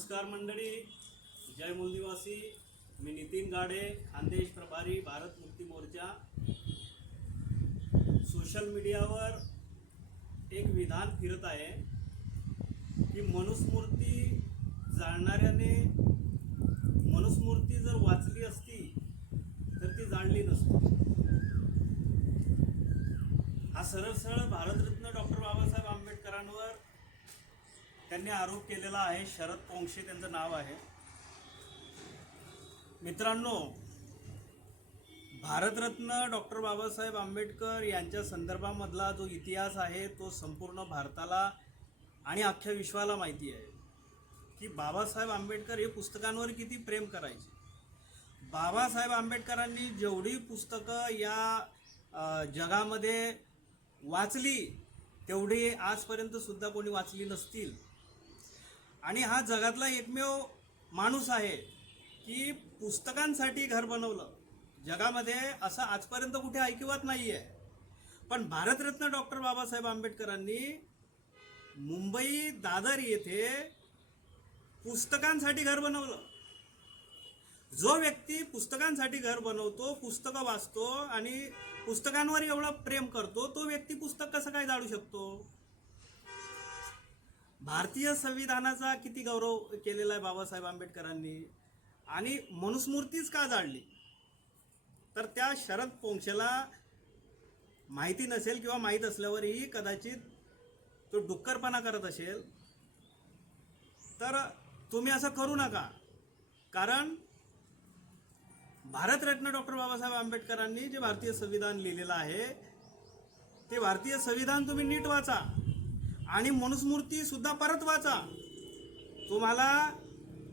नमस्कार मंडळी, जय मूलनिवासी. मी नितीन गाडे, खानदेश प्रभारी, भारत मुक्ती मोर्चा. सोशल मीडियावर एक विधान फिरत आहे की मनुस्मृती जाणणाऱ्याने मनुस्मृती जर वाचली असती तर ती जाणली नसती. हा सरळ सरळ भारतरत्न डॉक्टर बाबासाहेब आंबेडकरांवर त्यांनी आरोप केलेला आहे. शरद पोंक्षे त्यांचं नाव आहे. मित्रांनो, भारतरत्न डॉक्टर बाबासाहेब आंबेडकर यांच्या संदर्भामधला जो इतिहास आहे तो संपूर्ण भारताला आणि अख्ख्या विश्वाला माहिती आहे की बाबासाहेब आंबेडकर हे पुस्तकांवर किती प्रेम करायचे. बाबासाहेब आंबेडकरांनी जेवढी पुस्तकं या जगामध्ये वाचली तेवढी आजपर्यंत सुद्धा कोणी वाचली नसतील. आणि हा जगातला एकमेव माणूस आहे की पुस्तकांसाठी घर बनवलं. जगामध्ये असं आजपर्यंत कुठे ऐकिवात नाही आहे. पण भारतरत्न डॉक्टर बाबासाहेब आंबेडकरांनी मुंबई दादर येथे पुस्तकांसाठी घर बनवलं. जो व्यक्ती पुस्तकांसाठी घर बनवतो, पुस्तकं वाचतो आणि पुस्तकांवर एवढं प्रेम करतो, तो व्यक्ती पुस्तक कसं काय जाळू शकतो? भारतीय संविधानाचा किती गौरव केलेला आहे बाबासाहेब आंबेडकरांनी. आणि मनुस्मृतीच का जाळली? तर त्या शरद पोंक्षेला माहिती नसेल किंवा माहीत असल्यावरही कदाचित तो डुक्करपणा करत असेल. तर तुम्ही असं करू नका. कारण भारतरत्न डॉक्टर बाबासाहेब आंबेडकरांनी जे भारतीय संविधान लिहिलेलं आहे ते भारतीय संविधान तुम्ही नीट वाचा आणि मनुस्मृती सुद्धा परत वाचा. तुम्हाला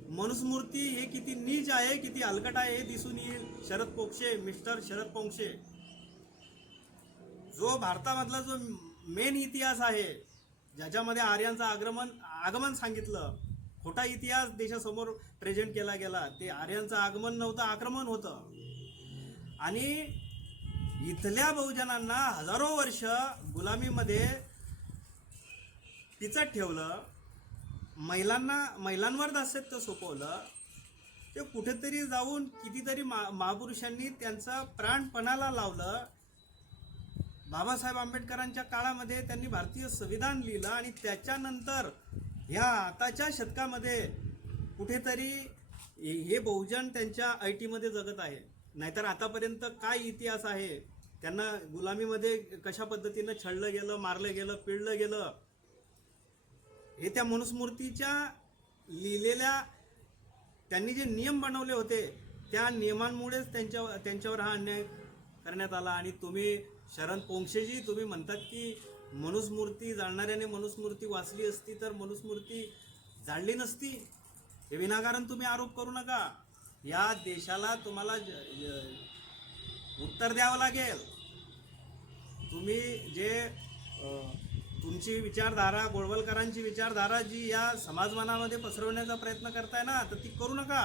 मनुस्मृती हे किती नीच आहे, किती हलकट आहे हे दिसून येईल. शरद पोंक्षे, मिस्टर शरद पोंक्षे, जो भारतामधला जो मेन इतिहास आहे ज्याच्यामध्ये आर्यांचं आगमन सांगितलं, खोटा इतिहास देशासमोर प्रेझेंट केला गेला, ते आर्यांचं आगमन नव्हतं, आक्रमण होतं. आणि इथल्या बहुजनांना हजारो वर्ष गुलामीमध्ये पिचत ठेवलं, महिलांवर दास्यत्व सोपवलं. ते कुठेतरी जाऊन कितीतरी महापुरुषांनी त्यांचं प्राणपणाला लावलं. बाबासाहेब आंबेडकरांच्या काळामध्ये त्यांनी भारतीय संविधान लिहिलं आणि त्याच्यानंतर ह्या आताच्या शतकामध्ये कुठेतरी हे बहुजन त्यांच्या ऐटीमध्ये जगत आहे. नाहीतर आतापर्यंत काय इतिहास आहे, त्यांना गुलामीमध्ये कशा पद्धतीनं छळलं गेलं, मारलं गेलं, पिळलं गेलं, हे त्या मनुस्मृतीच्या लिहिलेल्या त्यांनी जे नियम बनवले होते त्या नियमांमुळेच त्यांच्यावर हा अन्याय करण्यात आला. आणि तुम्ही शरद पोंक्षेजी तुम्ही म्हणतात की मनुस्मृती जाणणाऱ्याने मनुस्मृती वाचली असती तर मनुस्मृती जाणली नसती. हे विनाकारण तुम्ही आरोप करू नका. या देशाला तुम्हाला उत्तर द्यावं लागेल. तुम्ही जे तुमची विचारधारा, गोळवलकरांची विचारधारा जी या समाजमनामध्ये पसरवण्याचा प्रयत्न करताय ना, तर ती करू नका.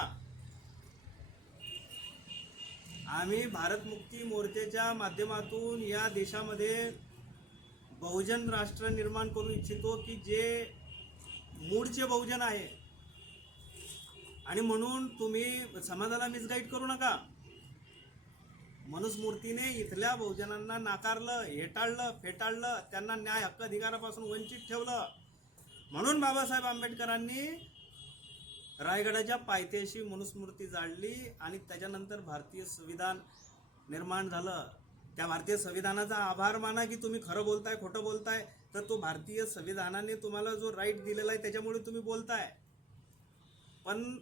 आम्ही भारत मुक्ती मोर्चाच्या माध्यमातून या देशामध्ये बहुजन राष्ट्र निर्माण करू इच्छितो की जे मूळचे बहुजन आहे. आणि म्हणून तुम्ही समाजाला मिसगाईड करू नका. मनुस्मृतीने इथल्या बहुजनांना नाकारलं, हेटाळलं, फेटाळलं, त्यांना न्याय हक्क अधिकारापासून वंचित ठेवलं. म्हणून बाबासाहेब आंबेडकरांनी रायगडाच्या पायथ्याशी मनुस्मृती जाळली आणि त्याच्यानंतर भारतीय संविधान निर्माण झालं. त्या भारतीय संविधानाचा आभार माना की तुम्ही खरं बोलताय, खोटं बोलताय, तर तो भारतीय संविधानाने तुम्हाला जो राईट दिलेला आहे त्याच्यामुळे तुम्ही बोलताय. पण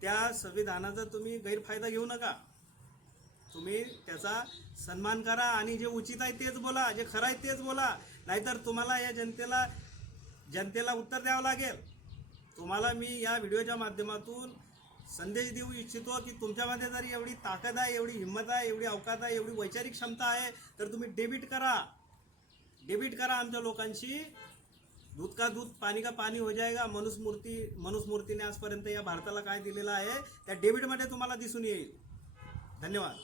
त्या संविधानाचा तुम्ही गैरफायदा घेऊ नका. तुम्ही त्याचा सन्मान करा आणि जे उचित आहे तेच बोला, जे खरं आहे तेच बोला. नाहीतर तुम्हाला या जनतेला उत्तर द्यावं लागेल. तुम्हाला मी या व्हिडिओच्या माध्यमातून संदेश देऊ इच्छितो की तुमच्यामध्ये जर एवढी ताकद आहे, एवढी हिंमत आहे, एवढी अवकात आहे, एवढी वैचारिक क्षमता आहे तर तुम्ही डेबिट करा आमच्या लोकांशी. दूध का दूध, पानी का पानी हो जाएगा. मनुस्मृतीने आजपर्यंत या भारताला काय दिलेलं आहे त्या डेबिटमध्ये तुम्हाला दिसून येईल. धन्यवाद.